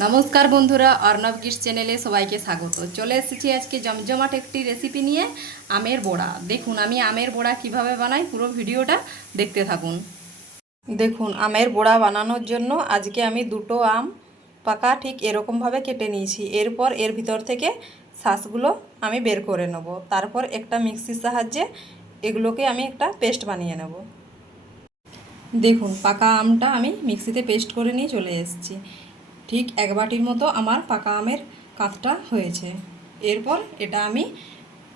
নমস্কার বন্ধুরা, অর্ণব কিডস চ্যানেলে সবাইকে স্বাগত। চলে এসেছি আজকে জমজমাট একটি রেসিপি নিয়ে, আমের বড়া। দেখুন আমি আমের বড়া কিভাবে বানাই, পুরো ভিডিওটা দেখতে থাকুন। দেখুন আমের বড়া বানানোর জন্য আজকে আমি দুটো আম পাকা ঠিক এরকমভাবে কেটে নিয়েছি। এরপর এর ভিতর থেকে শাঁসগুলো আমি বের করে নেব। তারপর একটা মিক্সির সাহায্যে এগুলোকে আমি একটা পেস্ট বানিয়ে নেব। দেখুন পাকা আমটা আমি মিক্সিতে পেস্ট করে নিয়ে চলে এসেছি। ঠিক এক বাটির মতো আমার পাকা আমের কাঁচটা হয়েছে। এরপর এটা আমি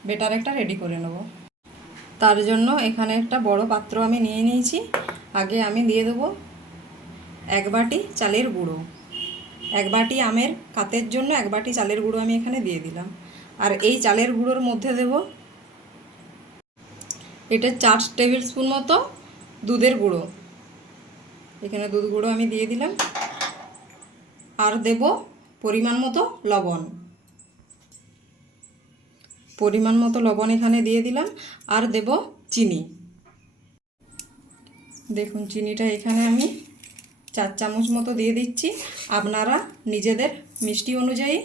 বেটার একটা রেডি করে নেব। তার জন্য এখানে একটা বড় পাত্র আমি নিয়ে নিয়েছি। আগে আমি দিয়ে দেবো এক বাটি চালের গুঁড়ো। এক বাটি আমের কাতের জন্য এক বাটি চালের গুঁড়ো আমি এখানে দিয়ে দিলাম। আর এই চালের গুঁড়োর মধ্যে দেব এটা 4 টেবিল স্পুন মতো দুধের গুঁড়ো। এখানে দুধ গুঁড়ো আমি দিয়ে দিলাম। আর দেব পরিমাণ মতো লবণ। পরিমাণ মতো লবণ এখানে দিয়ে দিলাম। আর দেব চিনি। দেখুন চিনিটা এখানে আমি 4 চামচ মতো দিয়ে দিচ্ছি। আপনারা নিজেদের মিষ্টি অনুযায়ী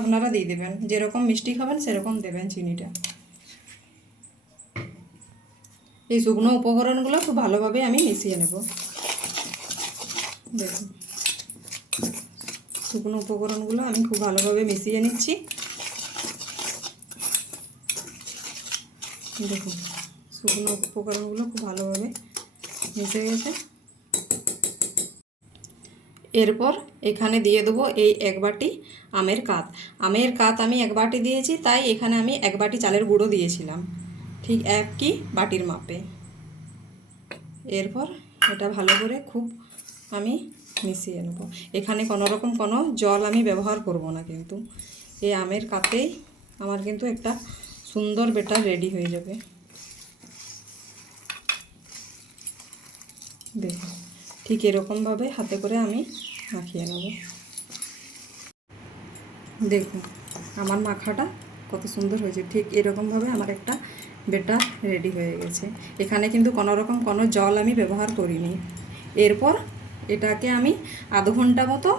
আপনারা দিয়ে দেবেন, যেরকম মিষ্টি খাবেন সেরকম দেবেন চিনিটা। এই শুকনো উপকরণগুলো খুব ভালোভাবে আমি মিশিয়ে নেব। দেখুন শুকনো উপকরণগুলো আমি খুব ভালোভাবে মিশিয়ে নিচ্ছি। দেখুন শুকনো উপকরণগুলো খুব ভালোভাবে মিশে গেছে। এরপর এখানে দিয়ে দেবো এই এক বাটি আমের কাত। আমের কাত আমি এক বাটি দিয়েছি, তাই এখানে আমি এক বাটি চালের গুঁড়ো দিয়েছিলাম, ঠিক একই বাটির মাপে। এরপর এটা ভালো করে খুব আমি মিশিয়ে নেব। এখানে কোনোরকম কোনো জল আমি ব্যবহার করব না, কিন্তু এই আমের কাতেই আমার কিন্তু একটা সুন্দর বেটার রেডি হয়ে যাবে। দেখুন ঠিক এরকমভাবে হাতে করে আমি মাখিয়ে নেব। দেখুন আমার মাখাটা কত সুন্দর হয়েছে। ঠিক এরকমভাবে আমার একটা বেটার রেডি হয়ে গেছে। এখানে কিন্তু কোনোরকম কোনো জল আমি ব্যবহার করিনি। এরপর এটাকে আমি আধ ঘন্টা মতো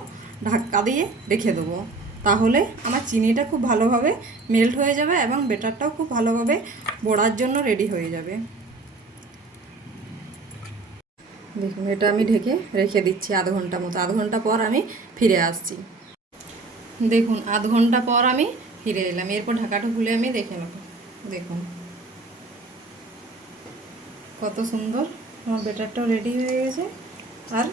ঢাকা দিয়ে রেখে দেবো। তাহলে আমার চিনিটা খুব ভালোভাবে মেল্ট হয়ে যাবে এবং বেটারটাও খুব ভালোভাবে বড়ার জন্য রেডি হয়ে যাবে। দেখুন এটা আমি ঢেকে রেখে দিচ্ছি আধ ঘন্টা মতো। আধ ঘন্টা পর আমি ফিরে আসছি। দেখুন আধ ঘন্টা পর আমি ফিরে এলাম। এরপর ঢাকাটা খুলে আমি দেখে নেব। দেখুন কত সুন্দর আমার বেটারটাও রেডি হয়ে গেছে। আর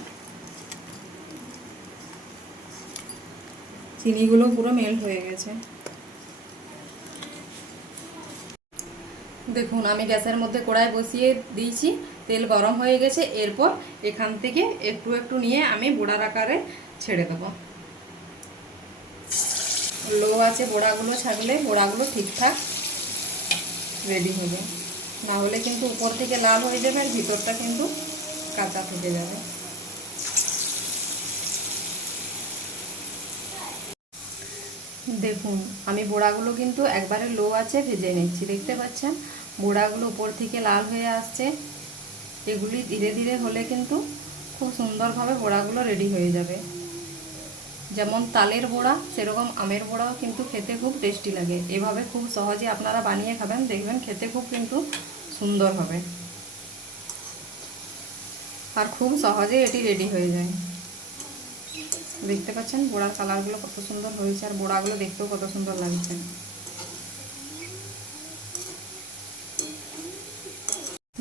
চিনিগুলো পুরো মেল্ট হয়ে গেছে। দেখুন আমি গ্যাসের মধ্যে কড়াই বসিয়ে দিয়েছি, তেল গরম হয়ে গেছে। এরপর এখান থেকে একটু একটু নিয়ে আমি বড়ার আকারে ছেড়ে দেবো। লো আছে বড়াগুলো ছাড়লে বড়াগুলো ঠিকঠাক রেডি হবে, না হলে কিন্তু উপর থেকে লাল হয়ে যাবে আর ভিতরটা কিন্তু কাঁচা থেকে যাবে। দেখুন আমি বড়াগুলো কিন্তু একবারে লো আছে ভেজে নিচ্ছি। দেখতে পাচ্ছেন বড়াগুলো উপর থেকে লাল হয়ে আসছে। এগুলি ধীরে ধীরে হলে কিন্তু খুব সুন্দরভাবে বড়াগুলো রেডি হয়ে যাবে। যেমন তালের বড়া সেরকম আমের বড়াও কিন্তু খেতে খুব টেস্টি লাগে। এভাবে খুব সহজে আপনারা বানিয়ে খাবেন, দেখবেন খেতে খুব কিন্তু সুন্দর হবে আর খুব সহজে এটি রেডি হয়ে যায়। দেখতে পাচ্ছেন বড়ার কালারগুলো কত সুন্দর হয়েছে আর বড়াগুলো দেখতেও কত সুন্দর লাগছে।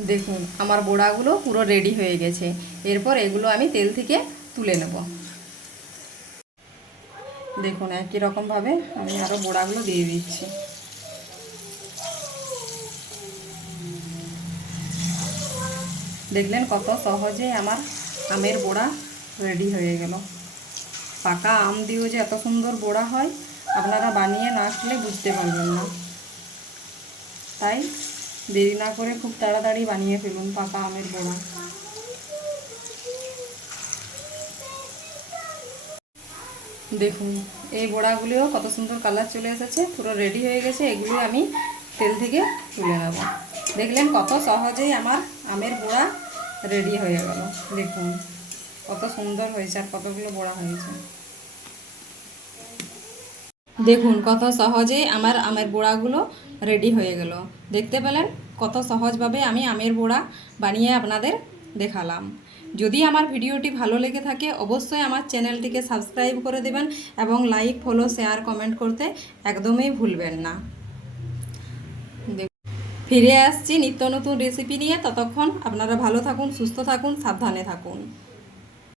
দেখুন আমার বড়াগুলো পুরো রেডি হয়ে গেছে। এরপর এগুলো আমি তেল থেকে তুলে নেব। দেখুন একই রকমভাবে আমি আরও বড়াগুলো দিয়ে দিচ্ছি। দেখলেন কত সহজে আমার আমের বড়া রেডি হয়ে গেল। পাকা আম দিয়েও যে এত সুন্দর বড়া হয় আপনারা বানিয়ে না খেলে বুঝতে পারবেন না। তাই দেরি না করে খুব তাড়াতাড়ি বানিয়ে ফেলুন পাকা আমের বড়া। দেখুন এই বড়াগুলিও কত সুন্দর কালার চলে এসেছে, পুরো রেডি হয়ে গেছে। এগুলি আমি তেল থেকে তুলে নেব। দেখলেন কত সহজেই আমার আমের বড়া রেডি হয়ে গেল। দেখুন কত সুন্দর হয়েছে আর কতগুলো বড়া হয়েছে। দেখুন কত সহজে আমার আমের বড়াগুলো রেডি হয়ে গেল। দেখতে পেলেন কত সহজভাবে আমি আমের বড়া বানিয়ে আপনাদের দেখালাম। যদি আমার ভিডিওটি ভালো লেগে থাকে অবশ্যই আমার চ্যানেলটিকে সাবস্ক্রাইব করে দেবেন এবং লাইক, ফলো, শেয়ার, কমেন্ট করতে একদমই ভুলবেন না। ফিরে আসছি নিত্য নতুন রেসিপি নিয়ে। ততক্ষণ আপনারা ভালো থাকুন, সুস্থ থাকুন, সাবধানে থাকুন।